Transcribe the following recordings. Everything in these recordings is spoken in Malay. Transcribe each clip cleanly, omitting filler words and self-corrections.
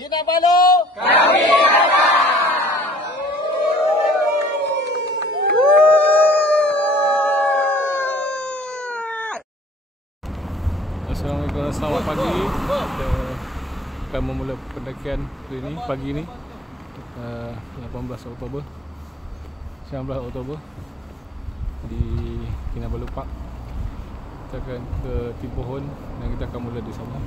Kinabalu, kami datang. Assalamualaikum, selamat pagi. Kita akan memula pendakian hari ini, pagi ni 18 Oktober 19 Oktober di Kinabalu Park. Kita akan ke Tipohon dan kita akan mula di sana.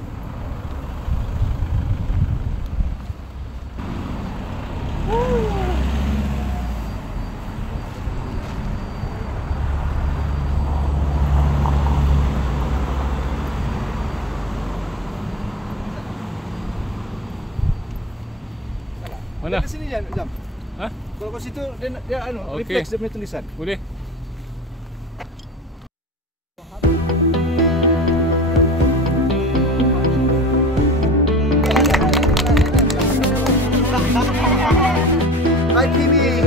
Mana? Ke sini jam. Ha? Kalau ke situ dia Okey. refleks dia punya tulisan. Boleh? Hai kini.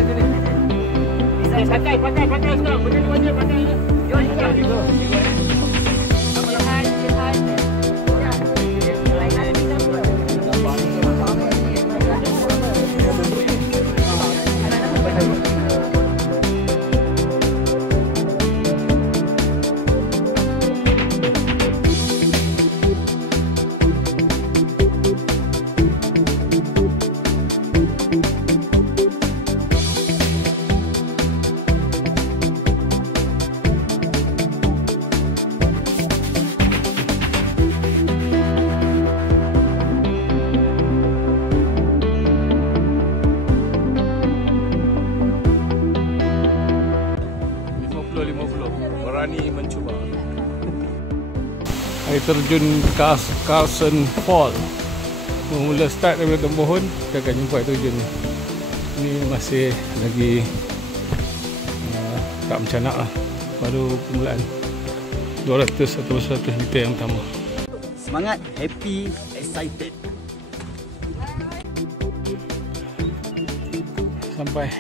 Pakai sekarang. Benda ni wajib pakai. Jom gitu. Berani mencuba. Air terjun Carlson Fall. Mula start daripada Tipohon, kita akan jumpa air terjun ni. Ini masih lagi tak mencanak lah. Baru permulaan 200 atau 100 meter yang pertama. Semangat, happy, excited. Sampai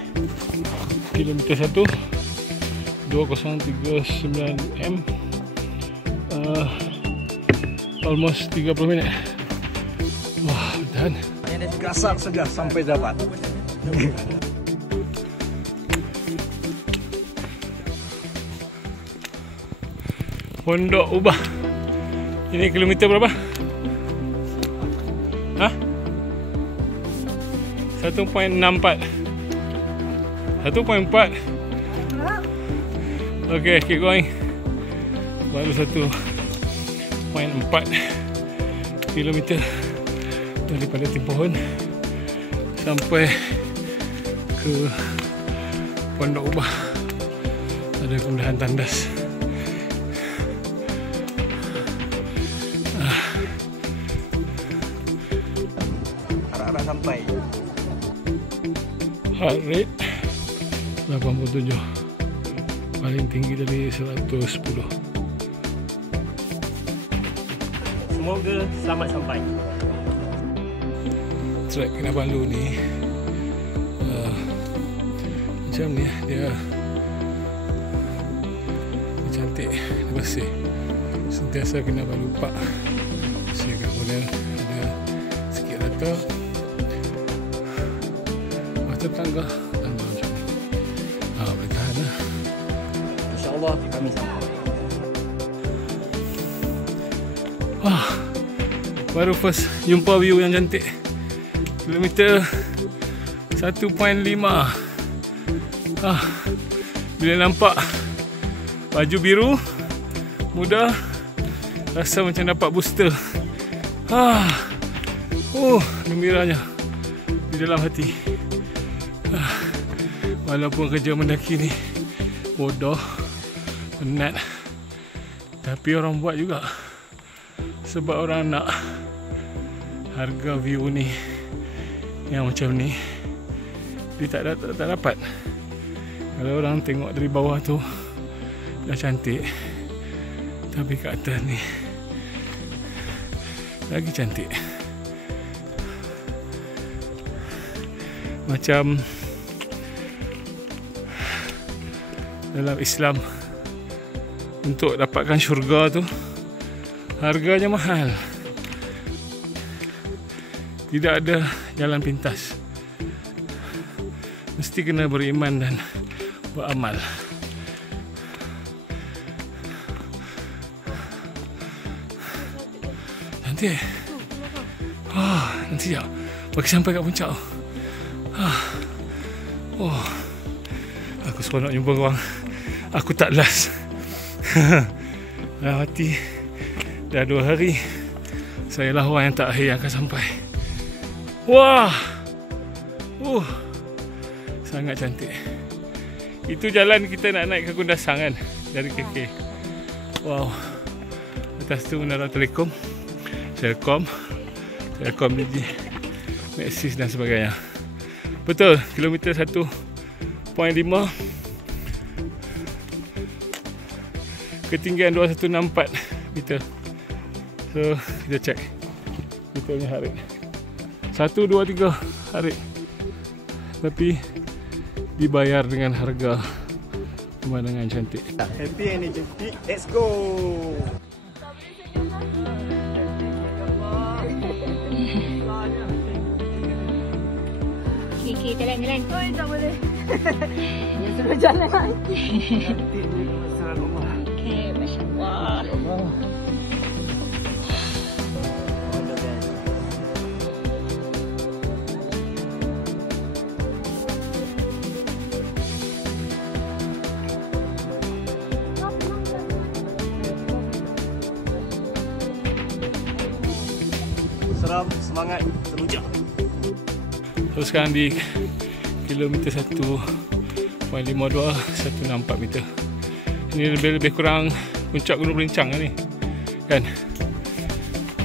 kilometer 1 2039 m, almost 30 minit. Wah, dan Kasar segar sampai dapat. Pondok Ubah. Ini kilometer berapa? Hah? 1.64. 1.4. Okay, keep going. Baru 1.4 kilometer daripada Tipohon sampai ke Pondok Ubah. Ada kemudahan tandas. Arah-arah sampai. Heart rate 87. Paling tinggi dari 110. Semoga selamat sampai. Trek Kinabalu ni macam ni, dia cantik, dia bersih. Sentiasa Kinabalu Park bersih kat kemudian ada sikit rata. Masa tangga macam ni. Boleh tahan lah. InsyaAllah kami sampai. Wah, baru first jumpa view yang cantik. Kilometer 1.5. Bila nampak baju biru muda, rasa macam dapat booster. Gembiranya di dalam hati. Walaupun kerja mendaki ni bodoh, penat, tapi orang buat juga sebab orang nak harga view ni yang macam ni. Dia tak dapat. Kalau orang tengok dari bawah tu dah cantik, tapi kat atas ni lagi cantik. Macam dalam Islam, untuk dapatkan syurga tu harganya mahal. Tidak ada jalan pintas. Mesti kena beriman dan beramal. Nanti nanti sekejap bagi sampai kat puncak. Aku seronok jumpa korang. Aku tak last. Dah mati. Dah 2 hari. Saya lah orang yang tak akhir yang akan sampai. Wah. Sangat cantik. Itu jalan kita nak naik ke Kundasang kan, dari KK. Wow. Atas tu Menara Telekom, Telkom Digi, Maxis dan sebagainya. Betul, kilometer 1.5. Ketinggian 2164 meter. So, kita check kita punya heart rate. 1, 2, 3 heart rate. Tapi dibayar dengan harga pemandangan cantik. Happy energetic. Let's go. Okay, jalan-jalan. Oh, tak boleh. Dia suruh jalan. Okay, Masya Allah. Seram, semangat, teruja. So sekarang di kilometer 1.52 164 meter. Ini lebih kurang puncak Gunung Belincang ni kan.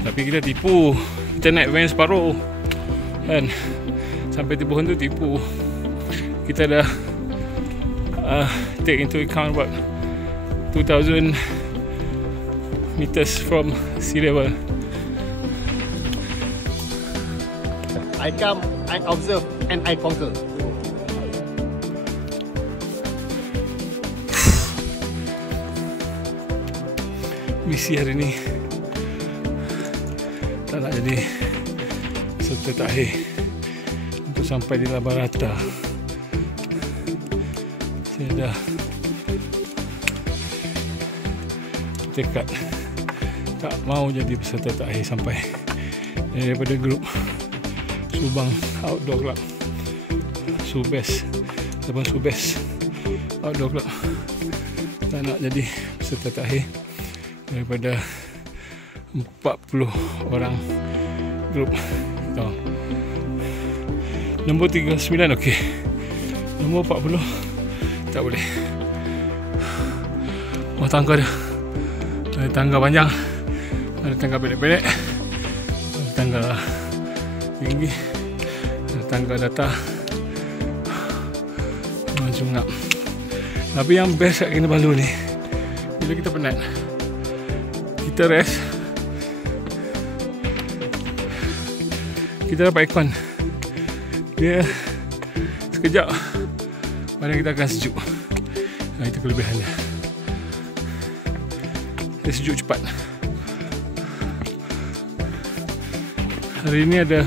Tapi kita tipu. Kita naik van separuh kan. Sampai di pohon tu tipu. Kita dah take into account about 2000 meters from sea level. I come, I observe, and I conquer. Misi hari ni tak nak jadi peserta terakhir untuk sampai di Labarata. Saya dah tekad tak mau jadi peserta terakhir sampai daripada grup Subang Outdoor Club, Subes ataupun Subes Outdoor Club. Tak nak jadi peserta terakhir daripada 40 orang grup. Tahu. Nombor 39 okey. Nombor 40 tak boleh. Oh, tangga dia. Ada tangga panjang, ada tangga pendek-pendek, ada tangga tinggi, ada tangga datar. Memang cungap. Tapi yang best kat Kinabalu ni, bila kita penat, kita rest, kita dapat aircon. Dia sekejap badan kita akan sejuk. Nah, itu kelebihan dia. Dia sejuk cepat. Hari ini ada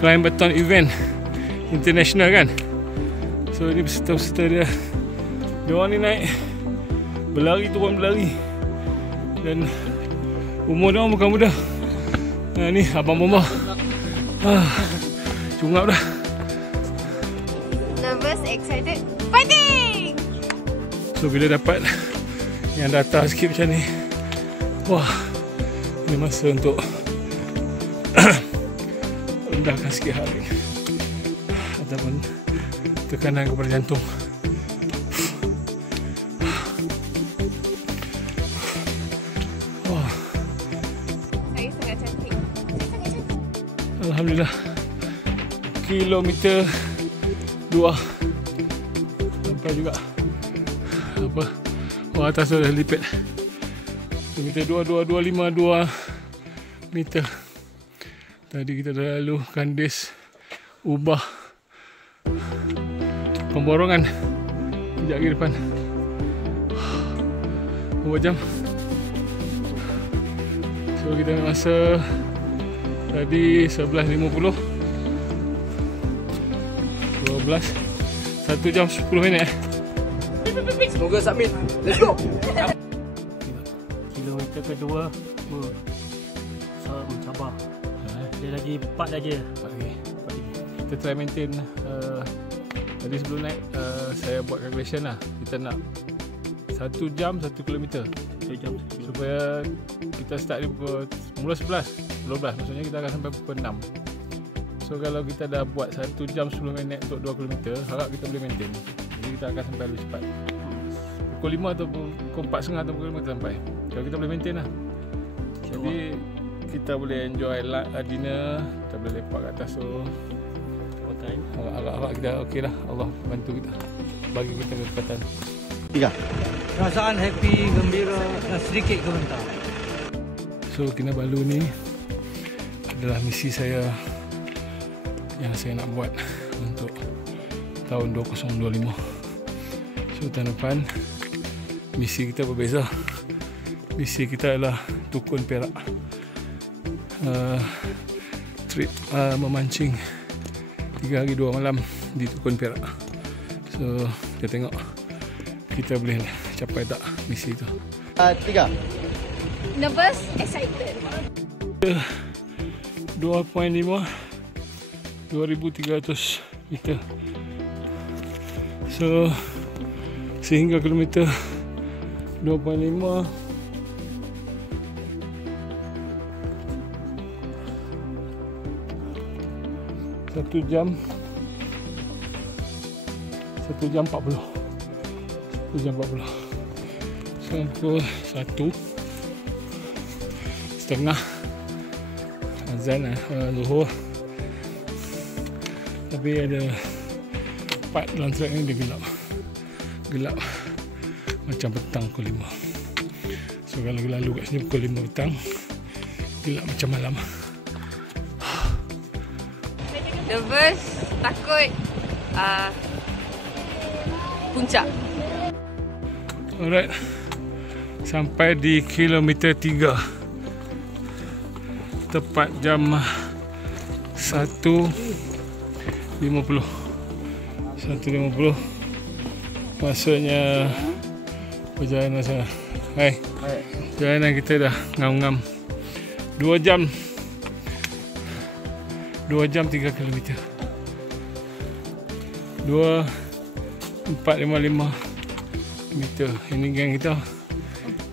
Climbethon event international kan. So ini peserta-peserta dia, diorang ni naik berlari, turun berlari, dan umur diorang bukan muda. Nah, ni abang bomba cungap dah. Nervous, excited, fighting! So bila dapat yang datar sikit macam ni, wah, ini masa untuk rendahkan sikit hati ataupun tekanan kepada jantung. Wah. Saya sangat cantik. Alhamdulillah. Kilometer 2 sampai juga. Apa? Oh, atas tu dah lipet. Kilometer 2 meter. Tadi kita dah lalu Kandis, Ubah, Pemborongan. Sekejap lagi depan. Berapa jam? So kita masa Tadi 11.50, 12, 1 jam 10 minit. Semoga submit. Let's go. Kilometer kedua. Mencabar. Dia lagi 4 aja. Okay. Kita try maintain. Tadi sebelum naik saya buat calculation lah. Kita nak 1 jam 1 kilometer. 1 jam. Supaya kita start di pukul mula 11, 12. Maksudnya kita akan sampai pukul 6. So kalau kita dah buat 1 jam 10 minit untuk 2 km, harap kita boleh maintain. Jadi kita akan sampai lebih cepat. Pukul 5 atau pukul 4.30 atau pukul 5 kita sampai. Kalau kita boleh maintain lah. Jadi kita boleh enjoy dinner, kita boleh lepak kat atas. So harap kita okey lah. Allah bantu kita, bagi kita kekuatan. 3. Perasaan happy, gembira dan sedikit gemetar. So Kinabalu ni adalah misi saya yang saya nak buat untuk tahun 2025. So tahun depan misi kita berbeza. Misi kita adalah Tukun Perak. Trip memancing 3 hari 2 malam di Tukun Perak. So kita tengok kita boleh capai tak misi itu. 3. Nervous, excited. 2.5 2,300 meter. So sehingga kilometer 2.5 1 jam 40. 1 jam 40. Sampai 1:30 azan Zuhur. Tapi ada part dalam track ni dia gelap macam petang pukul 5. So kalau lalu kat sini pukul 5 petang, gelap macam malam. Nervous, takut. Puncak. Alright, sampai di kilometer 3 tepat jam 1.50. Maksudnya perjalanan saya. Perjalanan kita dah ngam-ngam 2 jam 3 km. 2.455 meter. Ini geng kita.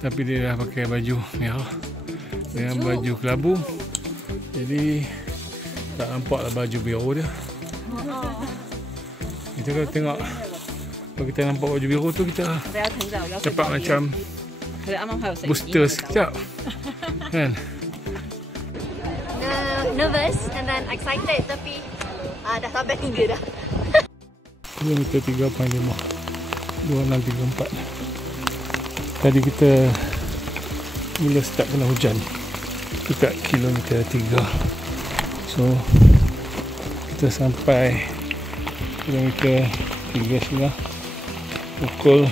Tapi dia dah pakai baju merah dengan baju kelabu. Jadi tak nampaklah baju biru dia. Kita kalau tengok, kalau kita nampak baju biru tu, kita dapat macam booster sekejap. Kan? Nervous and then excited, tapi dah sabar tunggu dah. Kilometer 3.5 2634. Tadi kita mula start kena hujan dekat kilometer 3. So kita sampai kilometer 3 sudah pukul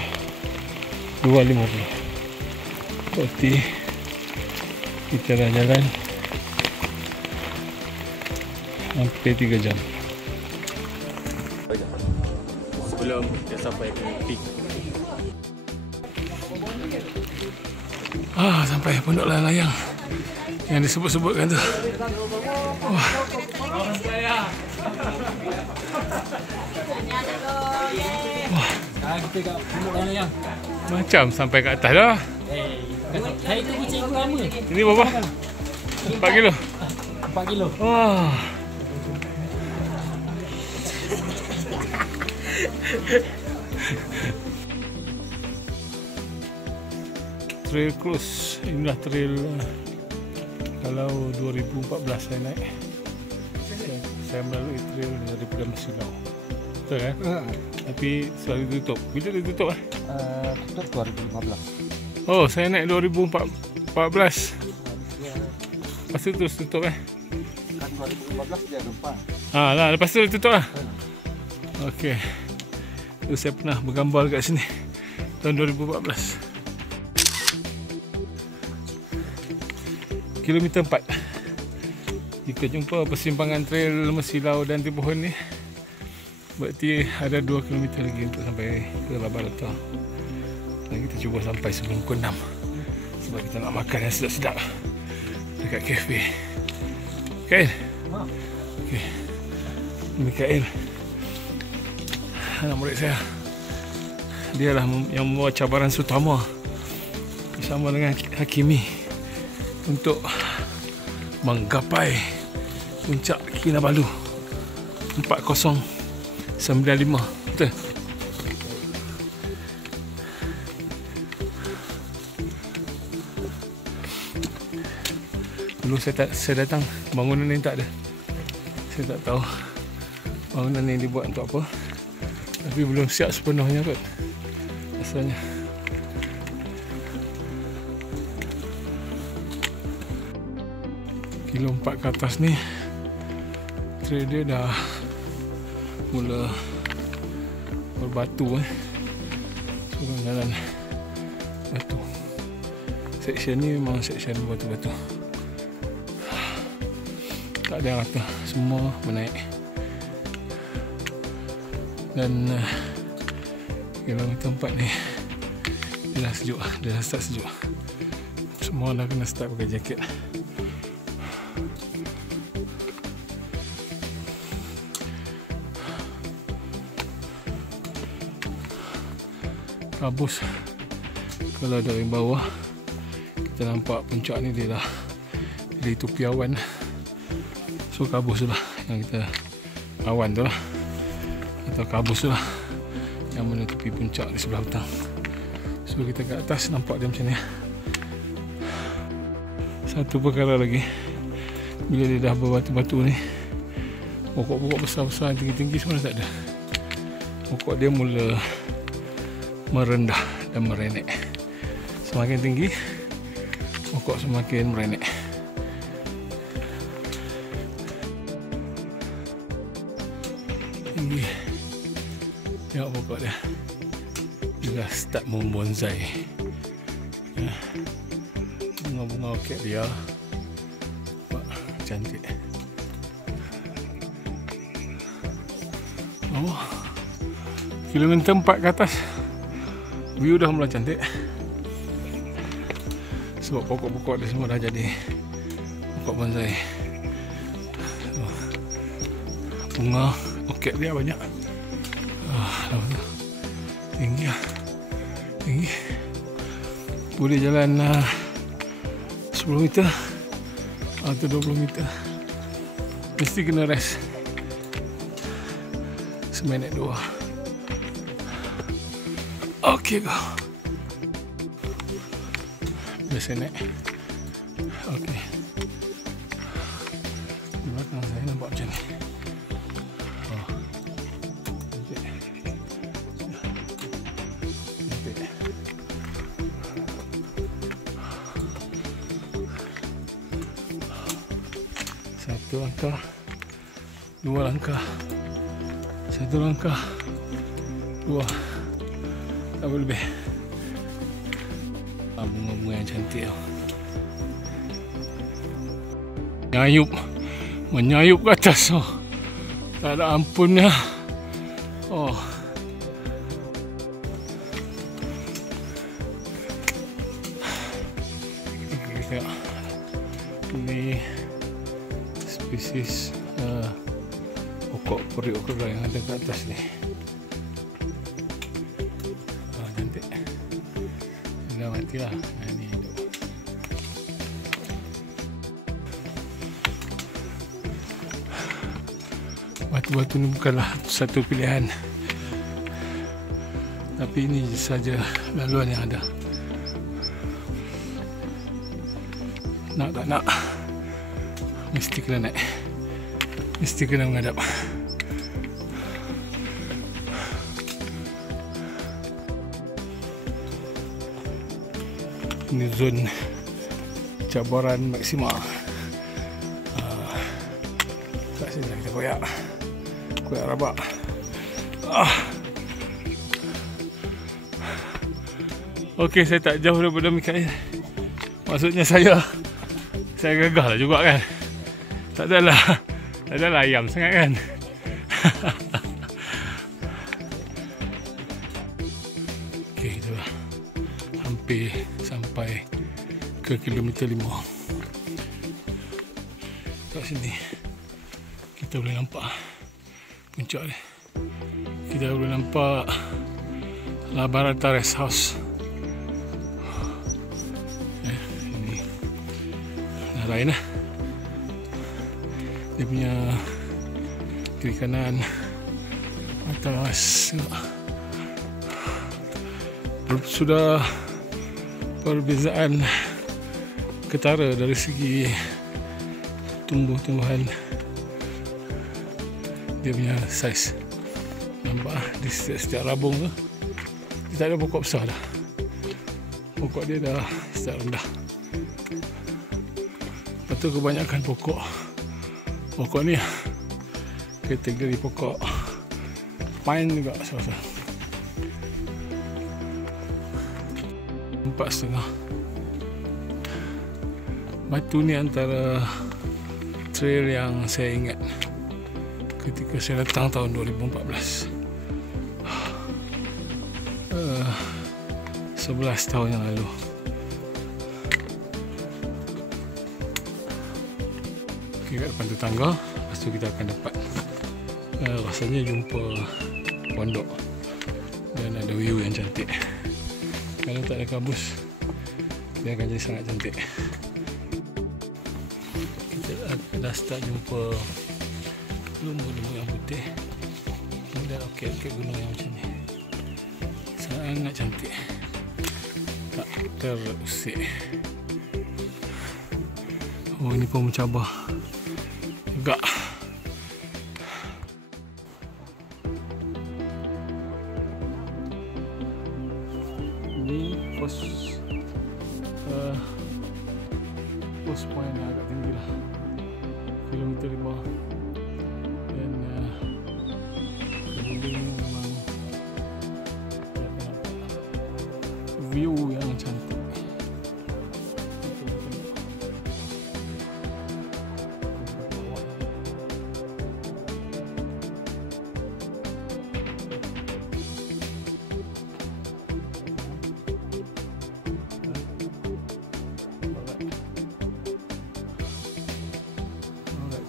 2.50. Berarti kita dah jalan hampir 3 jam sebelum kita sampai ke peak. Sampai Pondok Layang yang disebut-sebutkan tu. Wah. Kita kat Pondok Layang. Macam sampai kat atas dah. Saya tu kucing pertama. Ini berapa? 4 kilo. 4 kilo. Wah. Trail cruise. Inilah trail kalau 2014 saya naik. Saya melalui trail daripada Mesinau. Betul kan? Tapi selalu tutup. Bila dia tutup lah? Tutup 2015. Oh, saya naik 2014. Lepas tu terus tutup Kan 2015 dia gempa. lah, lepas tu dia tutup lah. Okey. Tu saya pernah bergambar kat sini tahun 2014. Kilometer 4. Jika jumpa persimpangan trail Mesilau dan Tibuhon ni, berarti ada 2 km lagi untuk sampai ke Labarata. Dan kita cuba sampai sebelum pukul 6 sebab kita nak makan yang sedap-sedap dekat kafe. Kail? Okay. Mikael, anak murid saya. Dialah yang membawa cabaran utama bersama dengan Hakimi untuk menggapai puncak Kinabalu 4095. Betul? Dulu saya datang, bangunan ni tak ada. Saya tak tahu bangunan ni dibuat untuk apa. Tapi belum siap sepenuhnya kot asalnya. Kilo 4 ke atas ni trail dia dah mula berbatu so jalan batu. Section ni memang section batu-batu, tak ada yang rata, semua menaik. Dan kilometer 4 ni dia dah sejuk, dia dah start sejuk. Semua dah kena start pakai jaket. Kabus. Kalau dari bawah kita nampak puncak ni dia dah dari tepi awan. So kabus tu lah yang kita, awan tu lah atau kabus tu lah yang menutupi puncak di sebelah hutang. So kita kat atas nampak dia macam ni. Satu perkara lagi, bila dia dah berbatu-batu ni, pokok-pokok besar-besar tinggi-tinggi semua tak ada. Pokok dia mula merendah dan merenek. Semakin tinggi pokok semakin merenek. Tinggi tengok pokok dia, dia dah start membonsai. Bunga-bunga orkid dia nampak cantik. Oh, kilometer 4 ke atas view dah mula cantik sebab pokok-pokok dia semua dah jadi pokok bonsai. Bunga orkid dia banyak. Tinggi lah, tinggi. Boleh jalan 10 meter atau 20 meter. Mesti kena rest seminit 2. Okey, go. Biasa naik. Okey. Di belakang saya nampak macam ni. Oh. Cantik. Cantik. Satu langkah, 2 langkah, 1 langkah, 2. Tak boleh lebih. Bunga-bunga yang cantik tau. Menyayup, menyayup ke atas oh. Tak ada ampunnya. Oh. Kita tengok. Ini spesies pokok periuk kera yang ada kat atas ni. Cantik. Dah matilah. Ini hidup. Batu-batu ni bukanlah satu pilihan, tapi ini saja laluan yang ada. Nak tak nak, mesti kena naik, mesti kena menghadap. Ini zon cabaran maksimal. Kat sini kita koyak rabak. Okey, saya tak jauh daripada Mikael. Maksudnya saya gagah lah juga kan. Tak adalah ayam sangat kan. Okey, itulah. Hampir sampai ke kilometer 5. Kat sini kita boleh nampak puncak ni. Kita boleh nampak La Barata Rest House. Ini dah lain lah. Dia punya kiri kanan atas sudah perbezaan ketara dari segi tumbuh-tumbuhan. Dia punya saiz. Nampak di setiap rabung tu dia tak ada pokok besar dah. Pokok dia dah start rendah. Lepas tu kebanyakan pokok ni kategori pokok pine juga rasa. 4,5. Batu ni antara trail yang saya ingat ketika saya datang tahun 2014. 11 tahun yang lalu. Okay, kat depan tu tangga. Lepas tu kita akan dapat rasanya jumpa pondok dan ada view yang cantik. Kalau tak ada kabus, dia akan jadi sangat cantik. Kita dah start jumpa lumut-lumut yang putih. Kemudian okey gunung yang macam ni. Sangat cantik. Tak terusik. Oh, ini pun mencabar juga. Ini pos point yang agak tinggi lah, kilometer 5. Dan kemudian memang view yang cantik.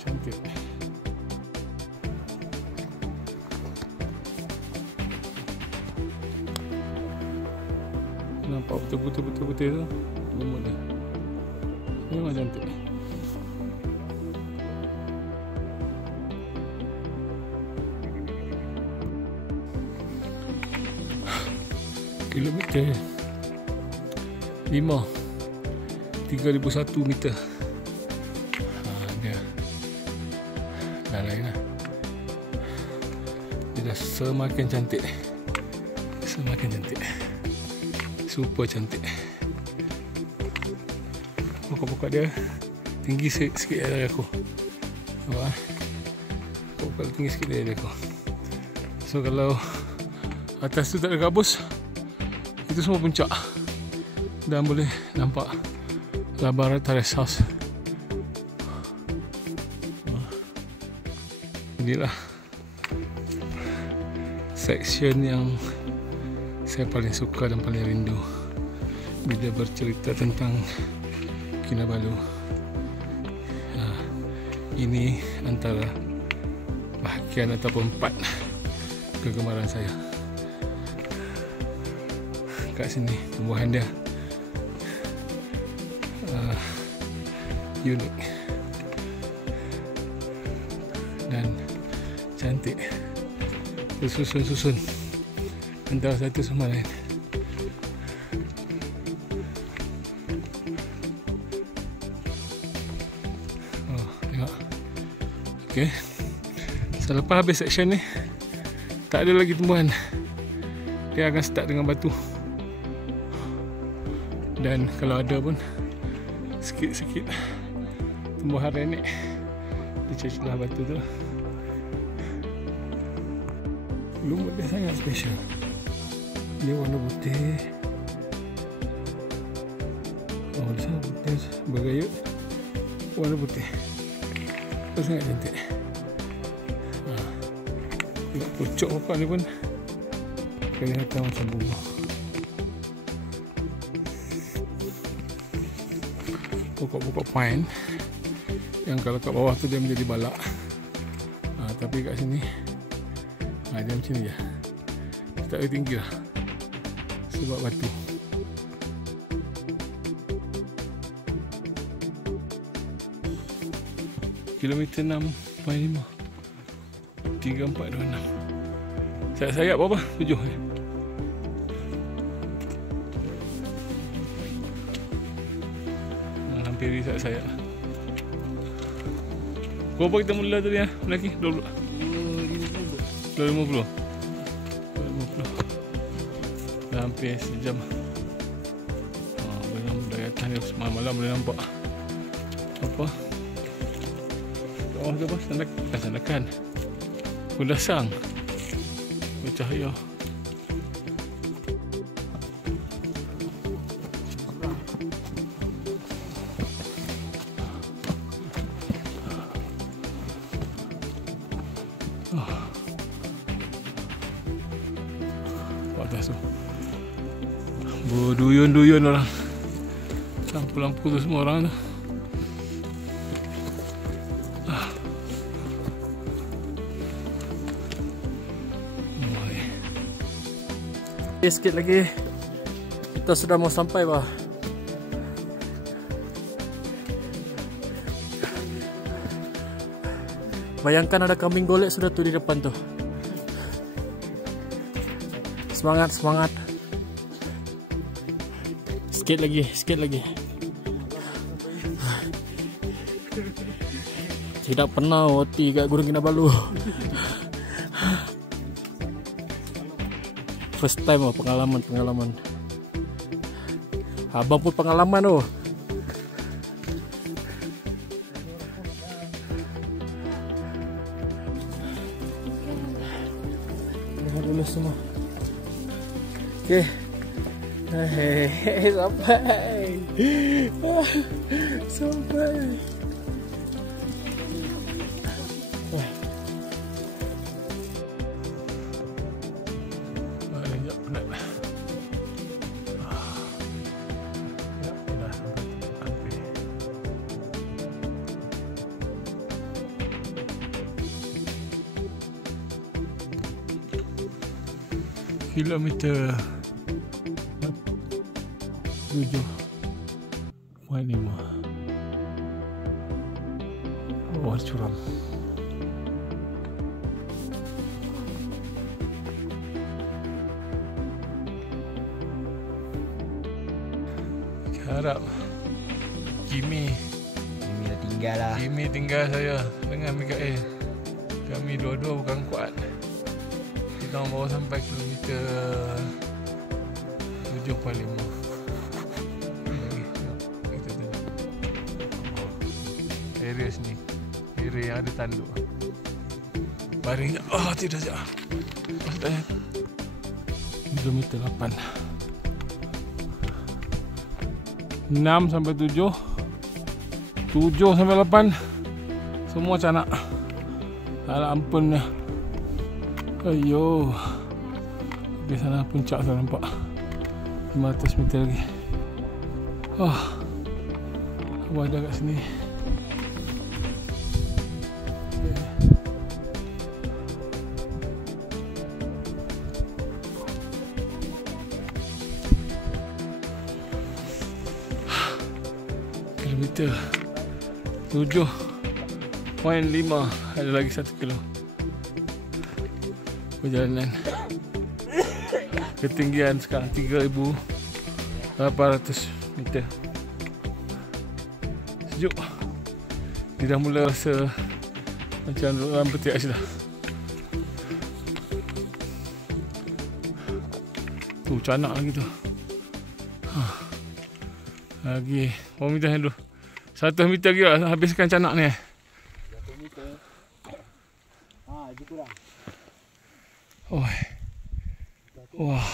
Cantik. Nampak betul-betul tu lumut dia. Memang cantik. Kilometer 5, 3,001 meter. Dia dah lain lah. Dia dah semakin cantik. Super cantik. Pokok-pokok dia tinggi sikit dari aku. Nampak? Pokok tinggi sikit dari aku. So kalau atas tu tak ada kabus, itu semua puncak. Dan boleh nampak La Barata Rest House. Inilah section yang saya paling suka dan paling rindu bila bercerita tentang Kinabalu. Ini antara bahagian ataupun part kegemaran saya. Kat sini tumbuhan dia unik dan cantik, tersusun-susun antara satu sama lain. Oh, tengok. Okey. Selepas habis section ni, tak ada lagi tumbuhan. Dia akan start dengan batu. Dan kalau ada pun sikit-sikit tumbuhan renek di celah batu tu. Lumut dia sangat special. Dia warna putih. Oh, dia sangat putih, bergayut warna putih. Sangat cantik. Tengok pucuk pokok ni pun kelihatan macam bunga. Pokok-pokok pine yang kalau kat bawah tu dia menjadi balak. Tapi kat sini dia macam ni je. Dia tak boleh tinggi lah sebab batu. Kilometer 6.5 3426. Sayap berapa? 7 hampir sayap lah. Berapa kita mula tadi ya? Lagi 250. 250. Dah hampir sejam. Dari atas ni malam boleh nampak apa? Oh, tu apa? Sandakan. Kundasang. Bercahaya. Atas tu berduyun-duyun orang, lampu-lampu tu semua orang tu. Sikit lagi kita sudah mau sampai bah. Bayangkan ada kambing golek sudah tuh di depan tuh. Semangat, semangat. Sikit lagi, sikit lagi. Tidak pernah OT kat Gunung Kinabalu. First time pengalaman. Abang pun pengalaman oh. Lihat dulu semua. Okey. Sampai. Sampai. Kilometer 7.5. Oh, curam. Harap Jimmy dah tinggal lah. Jimmy tinggal saya dengan Mikael. Kami dua-dua bukan kuat. Kita baru sampai kilometer 7.5. Kita tengok area sini, area yang ada tanduk. Baring, tidak sekejap. Kilometer 8. 6 sampai 7, 7 sampai 8, semua canak. Alah ampun. Ayo, di sana puncak saya nampak 500 meter lagi. Apa ada kat sini? Kilometer 7.5, ada lagi 1 kilo perjalanan. Ketinggian sekarang 3,800 meter. Sejuk. Dia dah mula rasa macam dalam peti ais dah. Tu canak lagi tu. Lagi berapa meter dulu? 100 meter lagi lah habiskan canak ni. 1 meter. Itu kurang. Wah.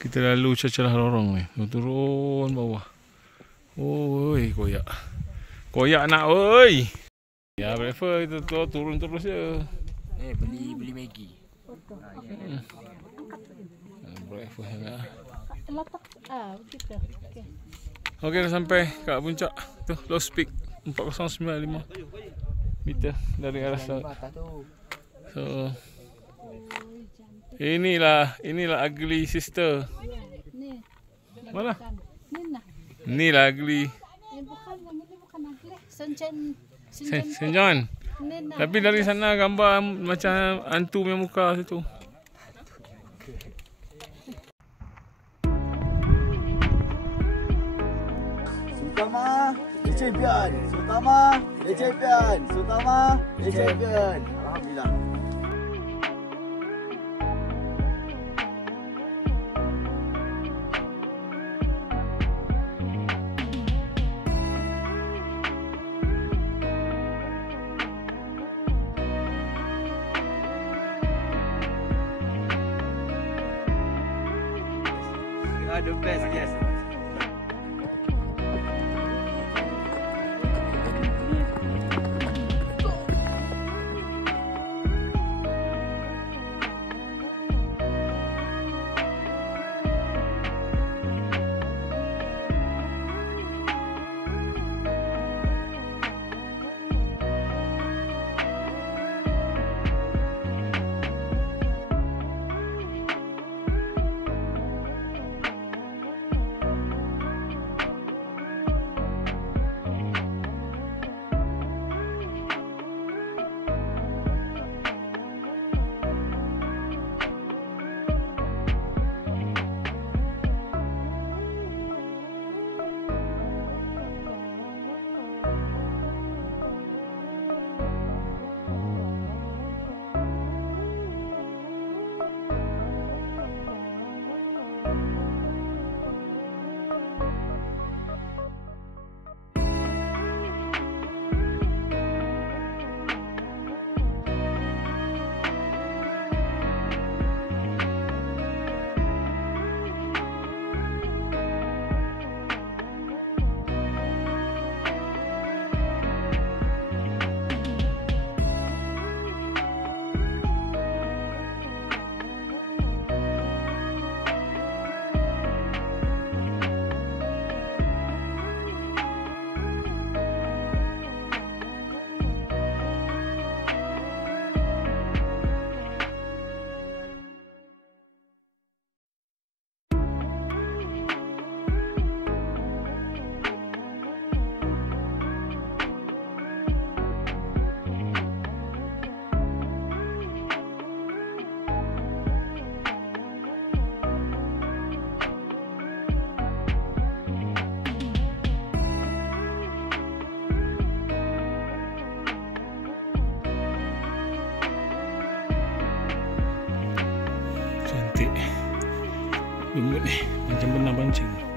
Kita lalu celah lorong ni. Turun bawah. Oi, koyak. Koyak nak oi. Ya, breakfast kita turun terus je. Beli Maggi. Breakfast lah. Letak begitu. Okey. Okey, dah sampai kat puncak tu, Lost Peak 4095 meter dari aras laut. So inilah ugly sister. Ni. Mana? Ni nah. Inilah ugly Ini bukan ugly. Senjan. St. John. Ni nah. Tapi dari sana gambar macam hantu punya muka situ. Sultama, the champion. Sultama, the champion. Sultama, the champion. Alhamdulillah. You are the best, yes. Lumut ni macam benang pancing.